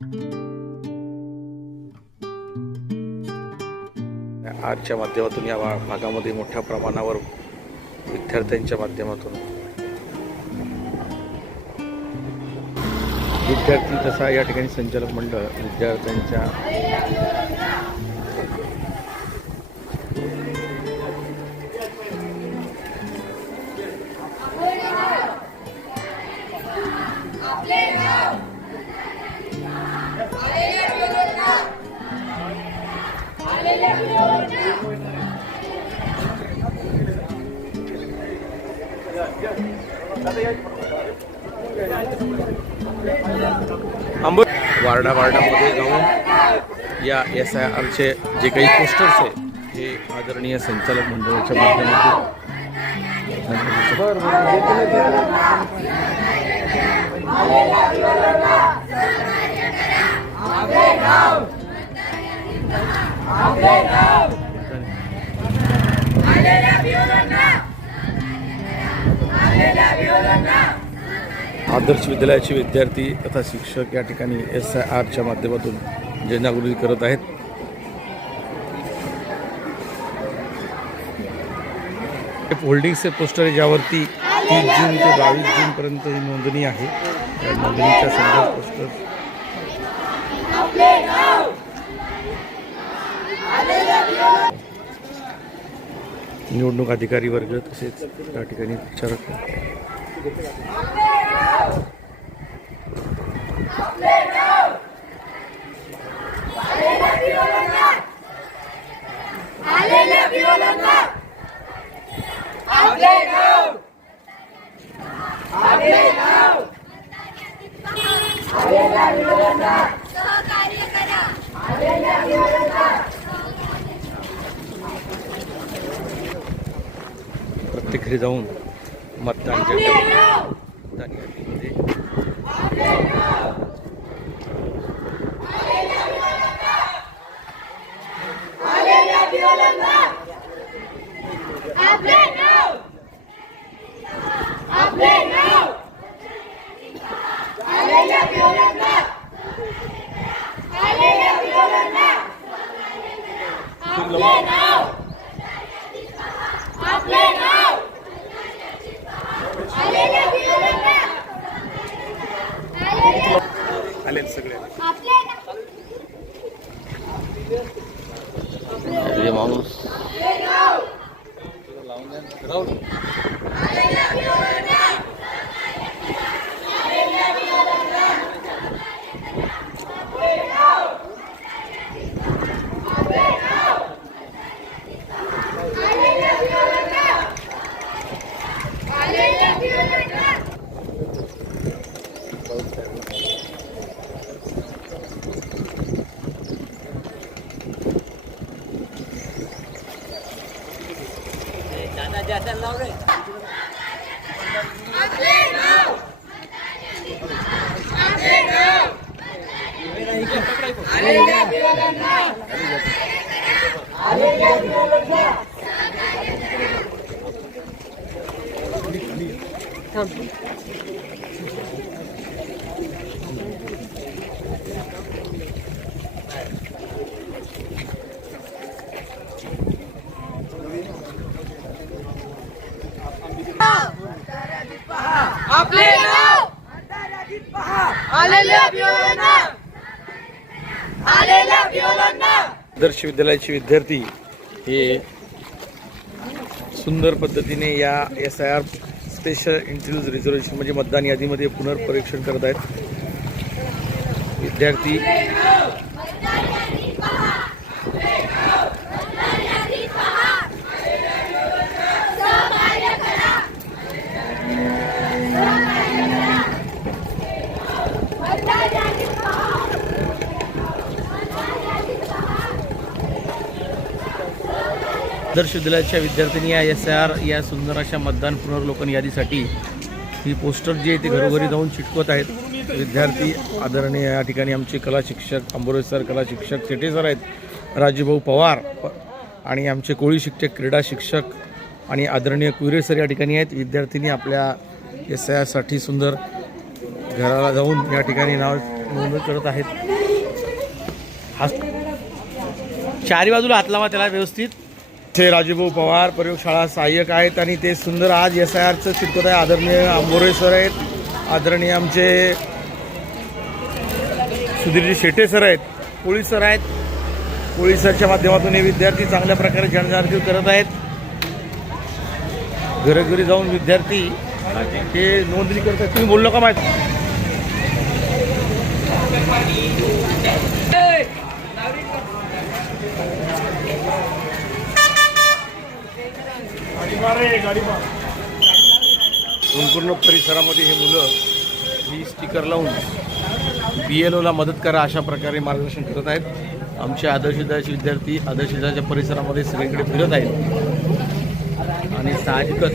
आजच्या माध्यमातून या भागामध्ये मोठ्या प्रमाणावर विद्यार्थ्यांच्या माध्यमातून विद्यार्थी तसा या ठिकाणी संचालक मंडळ विद्यार्थ्यांच्या वार्डामध्ये जाऊन या SIRचे जे काही पोस्टर्स आहेत हे आदरणीय संचालक मंडळाच्या माध्यमातून आदर्श विद्यालयाचे विद्यार्थी तथा शिक्षक या ठिकाणी SIRच्या माध्यमातून जनजागृती करत आहेत। होल्डिंग्सचे पोस्टर आहे ज्यावरती 30 जून ते 22 जूनपर्यंत ही नोंदणी आहे। या नोंदणीच्या संदर्भात पोस्टर निवडणूक अधिकारी वर्ग तसेच या ठिकाणी प्रचारक प्रत्येक घरी जाऊन मतदान यादीमध्ये आले सगळे माणूस आपले नाव आदर्श विद्यालयाचे विद्यार्थी हे सुंदर पद्धतीने या SIR स्पेशल इंटरव्ह्यूज रिझर्वेशन म्हणजे मतदान यादीमध्ये पुनर्परीक्षण करत आहेत। विद्यार्थी आदर्श विद्यालयाच्या विद्यार्थ्यांनी या SIR या सुंदर अशा मतदान पुनर्वलोकन यादीसाठी ही पोस्टर जी आहे ती घरोघरी जाऊन चिटकवत आहेत। विद्यार्थी आदरणीय या ठिकाणी आमचे कला शिक्षक अंबोरे सर, कला शिक्षक सेटे सर आहेत, राजूभाऊ पवार आणि आमचे कोळी शिक्षक, क्रीडा शिक्षक आणि आदरणीय कुरे सर या ठिकाणी आहेत। विद्यार्थ्यांनी आपल्या SIR साठी सुंदर घराला जाऊन या ठिकाणी नाव नोंदणी करत आहेत. हा चारी बाजूला हात लावा त्याला व्यवस्थित. ते राजूभाऊ पवार प्रयोगशाळा सहाय्यक आहेत आणि ते सुंदर आज SIRचं चिटकत आहे. आदरणीय आंबोरे सर आहेत, आदरणीय आमचे सुधीरजी शेटे सर आहेत, पोळी सर आहेत. पोळी सरच्या माध्यमातून हे विद्यार्थी चांगल्या प्रकारे जनजागृती करत आहेत. घरोघरी जाऊन विद्यार्थी हे नोंदणी करतात. तुम्ही बोललो का माहिती? संपूर्ण परिसरामध्ये हे मुलं ही स्टिकर लावून BLOला मदत करा अशा प्रकारे मार्गदर्शन करत आहेत. आमचे आदर्श विद्यार्थी विद्यार्थी आदर्श विद्यालयाच्या परिसरामध्ये सगळीकडे फिरत आहेत आणि साहजिकच